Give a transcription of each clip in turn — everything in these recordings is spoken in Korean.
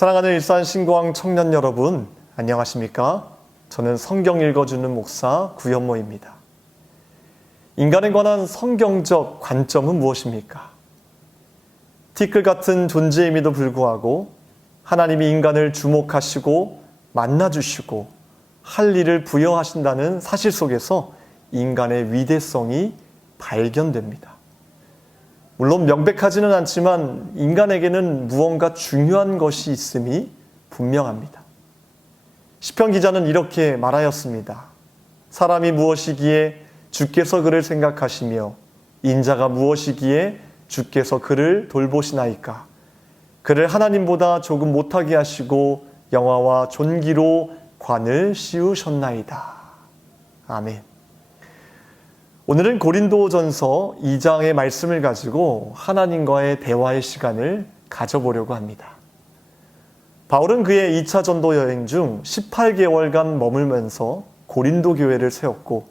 사랑하는 일산신고항 청년 여러분, 안녕하십니까? 저는 성경 읽어주는 목사 구현모입니다. 인간에 관한 성경적 관점은 무엇입니까? 티끌 같은 존재임에도 불구하고 하나님이 인간을 주목하시고 만나주시고 할 일을 부여하신다는 사실 속에서 인간의 위대성이 발견됩니다. 물론 명백하지는 않지만 인간에게는 무언가 중요한 것이 있음이 분명합니다. 시편 기자는 이렇게 말하였습니다. 사람이 무엇이기에 주께서 그를 생각하시며 인자가 무엇이기에 주께서 그를 돌보시나이까. 그를 하나님보다 조금 못하게 하시고 영화와 존귀로 관을 씌우셨나이다. 아멘. 오늘은 고린도전서 2장의 말씀을 가지고 하나님과의 대화의 시간을 가져보려고 합니다. 바울은 그의 2차 전도 여행 중 18개월간 머물면서 고린도 교회를 세웠고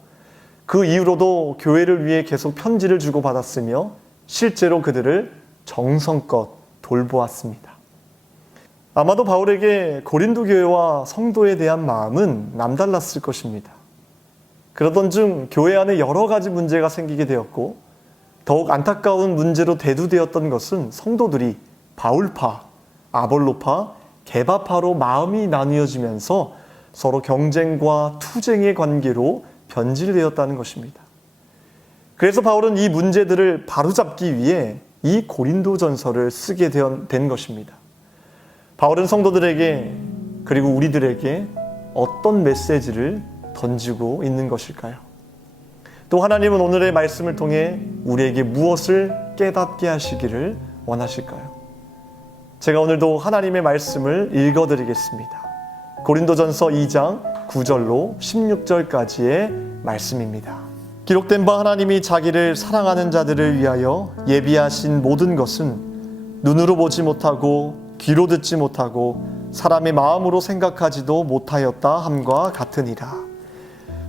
그 이후로도 교회를 위해 계속 편지를 주고받았으며 실제로 그들을 정성껏 돌보았습니다. 아마도 바울에게 고린도 교회와 성도에 대한 마음은 남달랐을 것입니다. 그러던 중 교회 안에 여러 가지 문제가 생기게 되었고 더욱 안타까운 문제로 대두되었던 것은 성도들이 바울파, 아볼로파, 게바파로 마음이 나뉘어지면서 서로 경쟁과 투쟁의 관계로 변질되었다는 것입니다. 그래서 바울은 이 문제들을 바로잡기 위해 이 고린도전서를 쓰게 된 것입니다. 바울은 성도들에게 그리고 우리들에게 어떤 메시지를 던지고 있는 것일까요? 또 하나님은 오늘의 말씀을 통해 우리에게 무엇을 깨닫게 하시기를 원하실까요? 제가 오늘도 하나님의 말씀을 읽어드리겠습니다. 고린도전서 2장 9절로 16절까지의 말씀입니다. 기록된 바 하나님이 자기를 사랑하는 자들을 위하여 예비하신 모든 것은 눈으로 보지 못하고 귀로 듣지 못하고 사람의 마음으로 생각하지도 못하였다 함과 같으니라.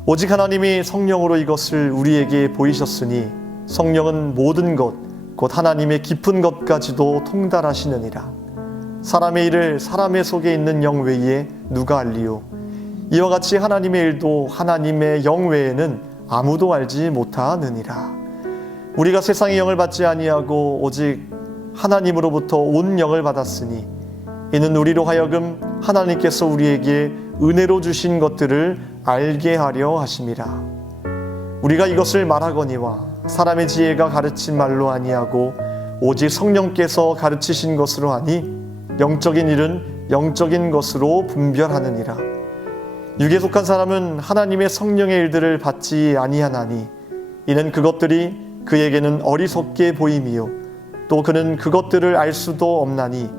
오직 하나님이 성령으로 이것을 우리에게 보이셨으니 성령은 모든 것, 곧 하나님의 깊은 것까지도 통달하시느니라. 사람의 일을 사람의 속에 있는 영 외에 누가 알리요? 이와 같이 하나님의 일도 하나님의 영 외에는 아무도 알지 못하느니라. 우리가 세상의 영을 받지 아니하고 오직 하나님으로부터 온 영을 받았으니 이는 우리로 하여금 하나님께서 우리에게 은혜로 주신 것들을 알게 하려 하심이라. 우리가 이것을 말하거니와 사람의 지혜가 가르친 말로 아니하고 오직 성령께서 가르치신 것으로 하니 영적인 일은 영적인 것으로 분별하느니라. 육에 속한 사람은 하나님의 성령의 일들을 받지 아니하나니 이는 그것들이 그에게는 어리석게 보임이요 또 그는 그것들을 알 수도 없나니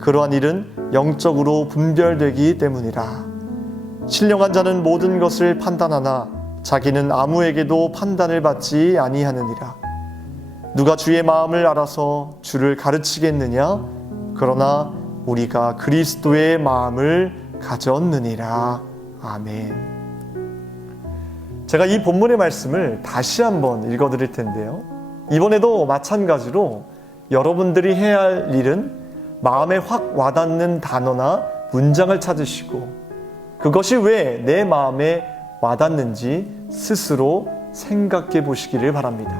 그러한 일은 영적으로 분별되기 때문이라. 신령한 자는 모든 것을 판단하나 자기는 아무에게도 판단을 받지 아니하느니라. 누가 주의 마음을 알아서 주를 가르치겠느냐? 그러나 우리가 그리스도의 마음을 가졌느니라. 아멘. 제가 이 본문의 말씀을 다시 한번 읽어드릴 텐데요. 이번에도 마찬가지로 여러분들이 해야 할 일은 마음에 확 와닿는 단어나 문장을 찾으시고 그것이 왜 내 마음에 와닿는지 스스로 생각해 보시기를 바랍니다.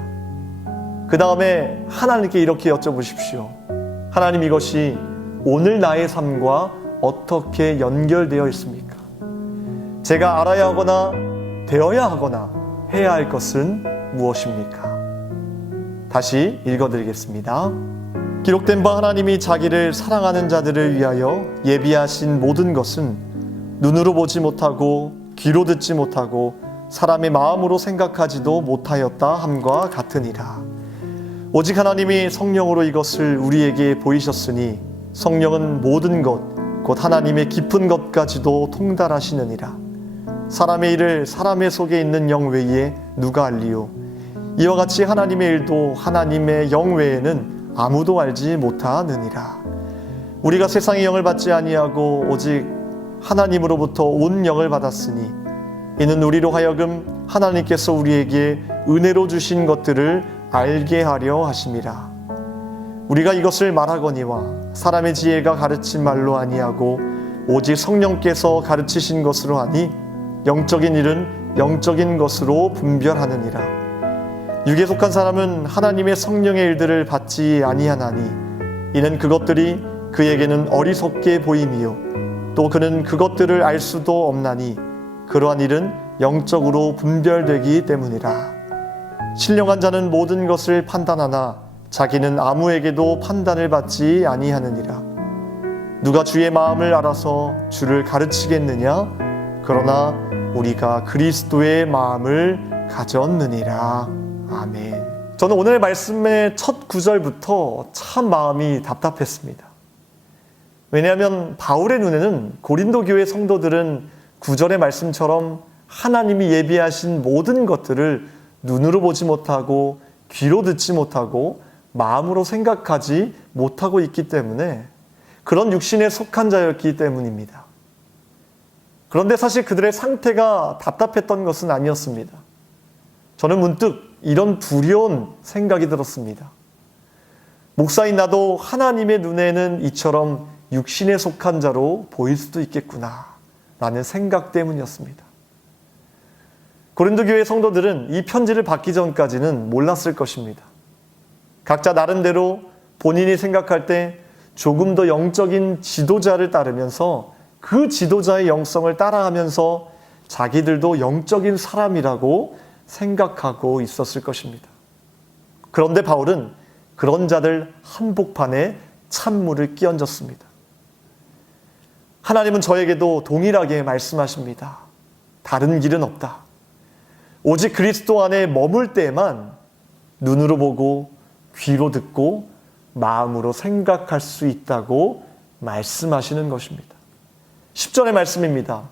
그 다음에 하나님께 이렇게 여쭤보십시오. 하나님, 이것이 오늘 나의 삶과 어떻게 연결되어 있습니까? 제가 알아야 하거나 되어야 하거나 해야 할 것은 무엇입니까? 다시 읽어드리겠습니다. 기록된 바 하나님이 자기를 사랑하는 자들을 위하여 예비하신 모든 것은 눈으로 보지 못하고 귀로 듣지 못하고 사람의 마음으로 생각하지도 못하였다 함과 같으니라. 오직 하나님이 성령으로 이것을 우리에게 보이셨으니 성령은 모든 것, 곧 하나님의 깊은 것까지도 통달하시느니라. 사람의 일을 사람의 속에 있는 영 외에 누가 알리요? 이와 같이 하나님의 일도 하나님의 영 외에는 아무도 알지 못하느니라. 우리가 세상의 영을 받지 아니하고 오직 하나님으로부터 온 영을 받았으니 이는 우리로 하여금 하나님께서 우리에게 은혜로 주신 것들을 알게 하려 하심이라. 우리가 이것을 말하거니와 사람의 지혜가 가르친 말로 아니하고 오직 성령께서 가르치신 것으로 하니 영적인 일은 영적인 것으로 분별하느니라. 육에 속한 사람은 하나님의 성령의 일들을 받지 아니하나니 이는 그것들이 그에게는 어리석게 보임이요 또 그는 그것들을 알 수도 없나니 그러한 일은 영적으로 분별되기 때문이라. 신령한 자는 모든 것을 판단하나 자기는 아무에게도 판단을 받지 아니하느니라. 누가 주의 마음을 알아서 주를 가르치겠느냐? 그러나 우리가 그리스도의 마음을 가졌느니라. 아멘. 저는 오늘 말씀의 첫 구절부터 참 마음이 답답했습니다. 왜냐하면 바울의 눈에는 고린도 교회 성도들은 구절의 말씀처럼 하나님이 예비하신 모든 것들을 눈으로 보지 못하고 귀로 듣지 못하고 마음으로 생각하지 못하고 있기 때문에 그런 육신에 속한 자였기 때문입니다. 그런데 사실 그들의 상태가 답답했던 것은 아니었습니다. 저는 문득 이런 두려운 생각이 들었습니다. 목사인 나도 하나님의 눈에는 이처럼 육신에 속한 자로 보일 수도 있겠구나 라는 생각 때문이었습니다. 고린도 교회 성도들은 이 편지를 받기 전까지는 몰랐을 것입니다. 각자 나름대로 본인이 생각할 때 조금 더 영적인 지도자를 따르면서 그 지도자의 영성을 따라하면서 자기들도 영적인 사람이라고 생각하고 있었을 것입니다. 그런데 바울은 그런 자들 한복판에 찬물을 끼얹었습니다. 하나님은 저에게도 동일하게 말씀하십니다. 다른 길은 없다. 오직 그리스도 안에 머물 때에만 눈으로 보고 귀로 듣고 마음으로 생각할 수 있다고 말씀하시는 것입니다. 10절의 말씀입니다.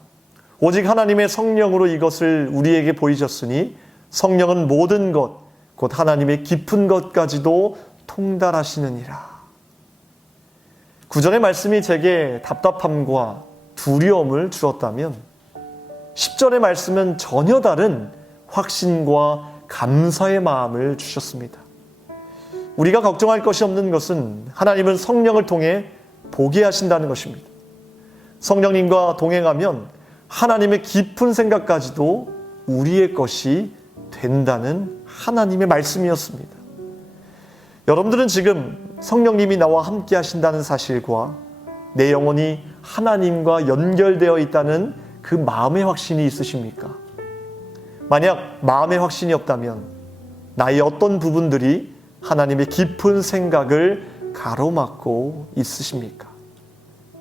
오직 하나님의 성령으로 이것을 우리에게 보이셨으니 성령은 모든 것, 곧 하나님의 깊은 것까지도 통달하시느니라. 9절의 말씀이 제게 답답함과 두려움을 주었다면 10절의 말씀은 전혀 다른 확신과 감사의 마음을 주셨습니다. 우리가 걱정할 것이 없는 것은 하나님은 성령을 통해 보게 하신다는 것입니다. 성령님과 동행하면 하나님의 깊은 생각까지도 우리의 것이 된다는 하나님의 말씀이었습니다. 여러분들은 지금 성령님이 나와 함께 하신다는 사실과 내 영혼이 하나님과 연결되어 있다는 그 마음의 확신이 있으십니까? 만약 마음의 확신이 없다면 나의 어떤 부분들이 하나님의 깊은 생각을 가로막고 있으십니까?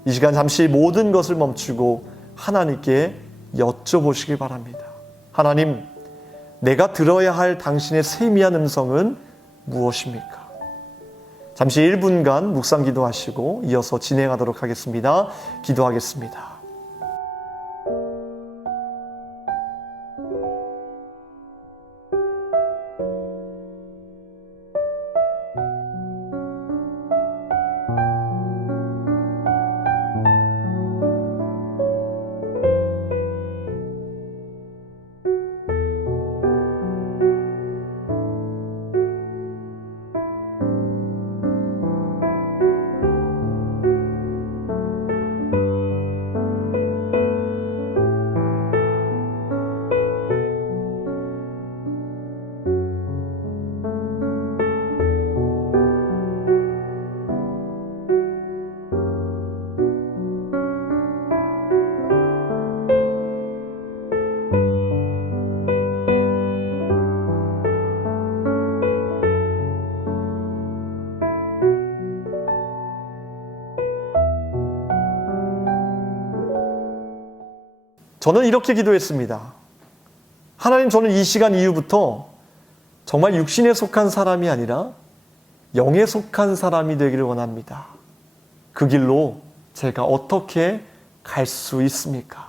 이 시간 잠시 모든 것을 멈추고 하나님께 여쭤보시기 바랍니다. 하나님, 내가 들어야 할 당신의 세미한 음성은 무엇입니까? 잠시 1분간 묵상 기도하시고 이어서 진행하도록 하겠습니다. 기도하겠습니다. 저는 이렇게 기도했습니다. 하나님, 저는 이 시간 이후부터 정말 육신에 속한 사람이 아니라 영에 속한 사람이 되기를 원합니다. 그 길로 제가 어떻게 갈 수 있습니까?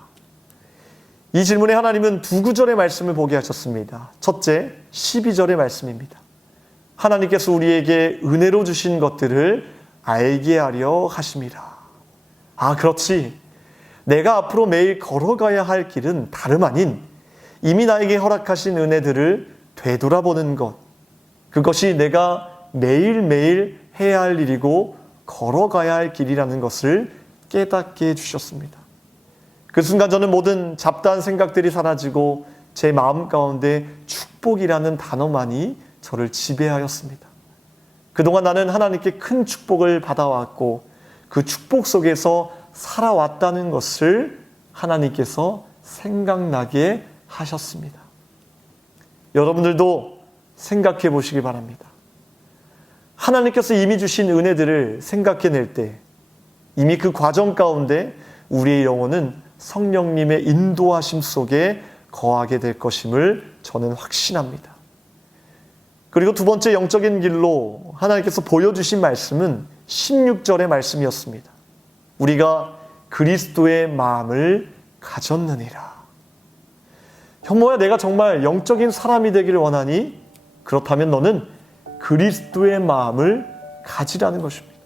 이 질문에 하나님은 두 구절의 말씀을 보게 하셨습니다. 첫째, 12절의 말씀입니다. 하나님께서 우리에게 은혜로 주신 것들을 알게 하려 하심이라. 아, 그렇지. 내가 앞으로 매일 걸어가야 할 길은 다름 아닌 이미 나에게 허락하신 은혜들을 되돌아보는 것. 그것이 내가 매일매일 해야 할 일이고 걸어가야 할 길이라는 것을 깨닫게 해주셨습니다. 그 순간 저는 모든 잡다한 생각들이 사라지고 제 마음 가운데 축복이라는 단어만이 저를 지배하였습니다. 그동안 나는 하나님께 큰 축복을 받아왔고 그 축복 속에서 살아왔다는 것을 하나님께서 생각나게 하셨습니다. 여러분들도 생각해 보시기 바랍니다. 하나님께서 이미 주신 은혜들을 생각해낼 때 이미 그 과정 가운데 우리의 영혼은 성령님의 인도하심 속에 거하게 될 것임을 저는 확신합니다. 그리고 두 번째 영적인 길로 하나님께서 보여주신 말씀은 16절의 말씀이었습니다. 우리가 그리스도의 마음을 가졌느니라. 현모야, 내가 정말 영적인 사람이 되기를 원하니? 그렇다면 너는 그리스도의 마음을 가지라는 것입니다.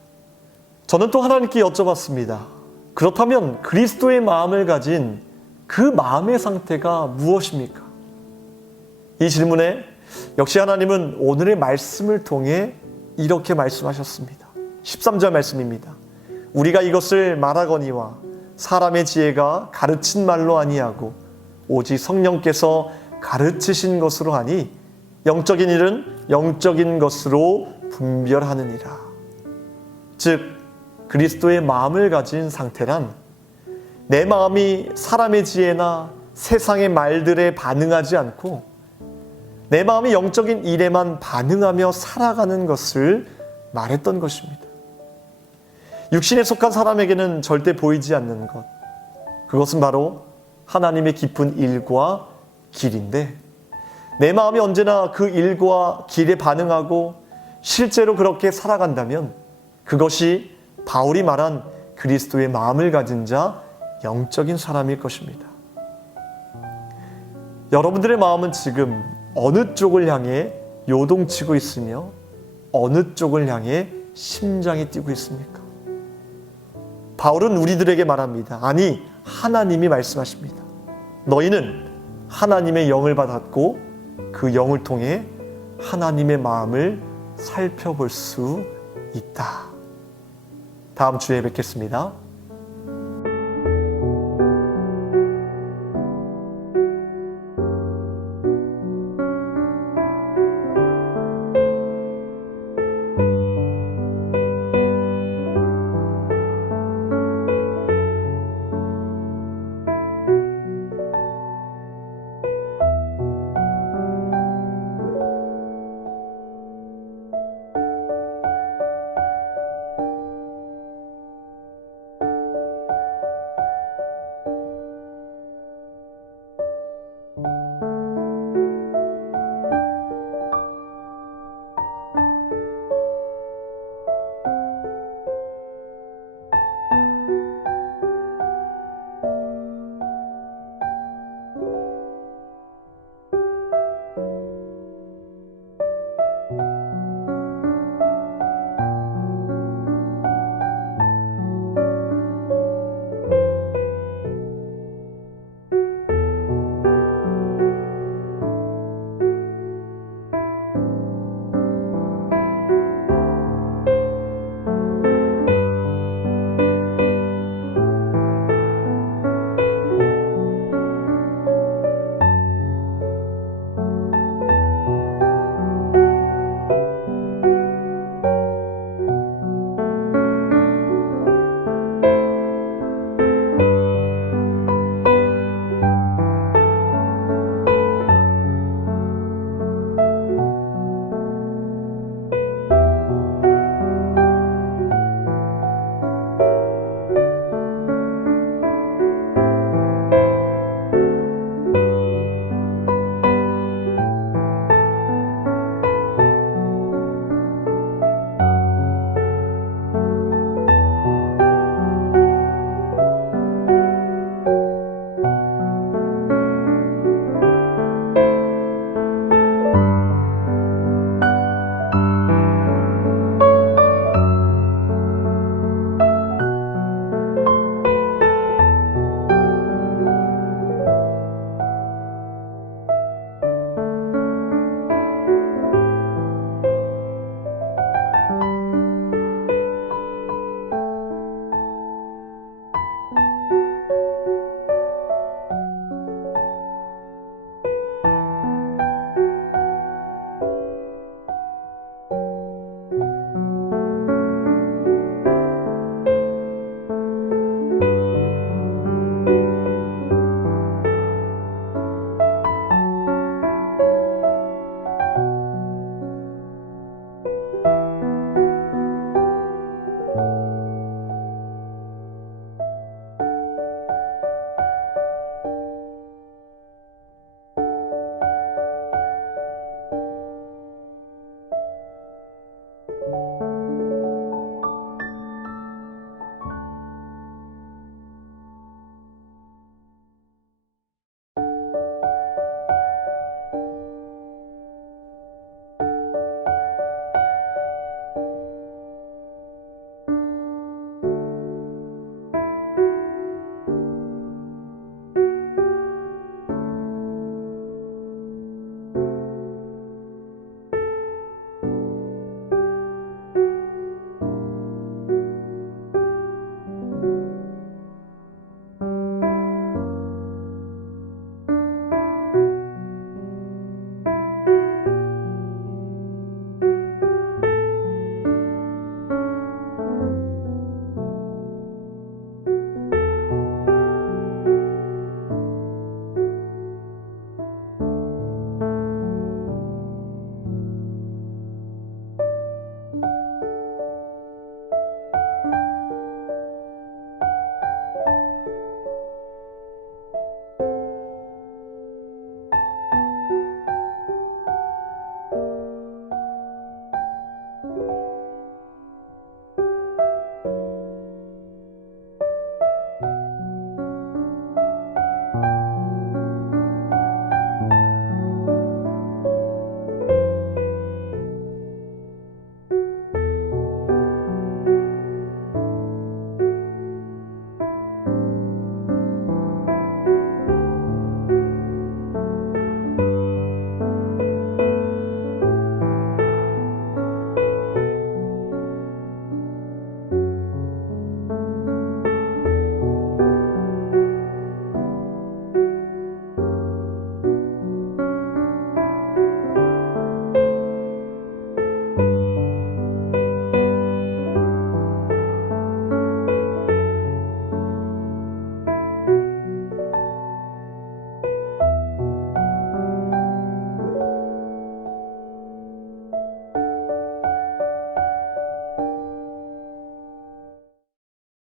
저는 또 하나님께 여쭤봤습니다. 그렇다면 그리스도의 마음을 가진 그 마음의 상태가 무엇입니까? 이 질문에 역시 하나님은 오늘의 말씀을 통해 이렇게 말씀하셨습니다. 13절 말씀입니다. 우리가 이것을 말하거니와 사람의 지혜가 가르친 말로 아니하고 오직 성령께서 가르치신 것으로 하니 영적인 일은 영적인 것으로 분별하느니라. 즉 그리스도의 마음을 가진 상태란 내 마음이 사람의 지혜나 세상의 말들에 반응하지 않고 내 마음이 영적인 일에만 반응하며 살아가는 것을 말했던 것입니다. 육신에 속한 사람에게는 절대 보이지 않는 것, 그것은 바로 하나님의 깊은 일과 길인데 내 마음이 언제나 그 일과 길에 반응하고 실제로 그렇게 살아간다면 그것이 바울이 말한 그리스도의 마음을 가진 자, 영적인 사람일 것입니다. 여러분들의 마음은 지금 어느 쪽을 향해 요동치고 있으며 어느 쪽을 향해 심장이 뛰고 있습니까? 바울은 우리들에게 말합니다. 아니, 하나님이 말씀하십니다. 너희는 하나님의 영을 받았고 그 영을 통해 하나님의 마음을 살펴볼 수 있다. 다음 주에 뵙겠습니다.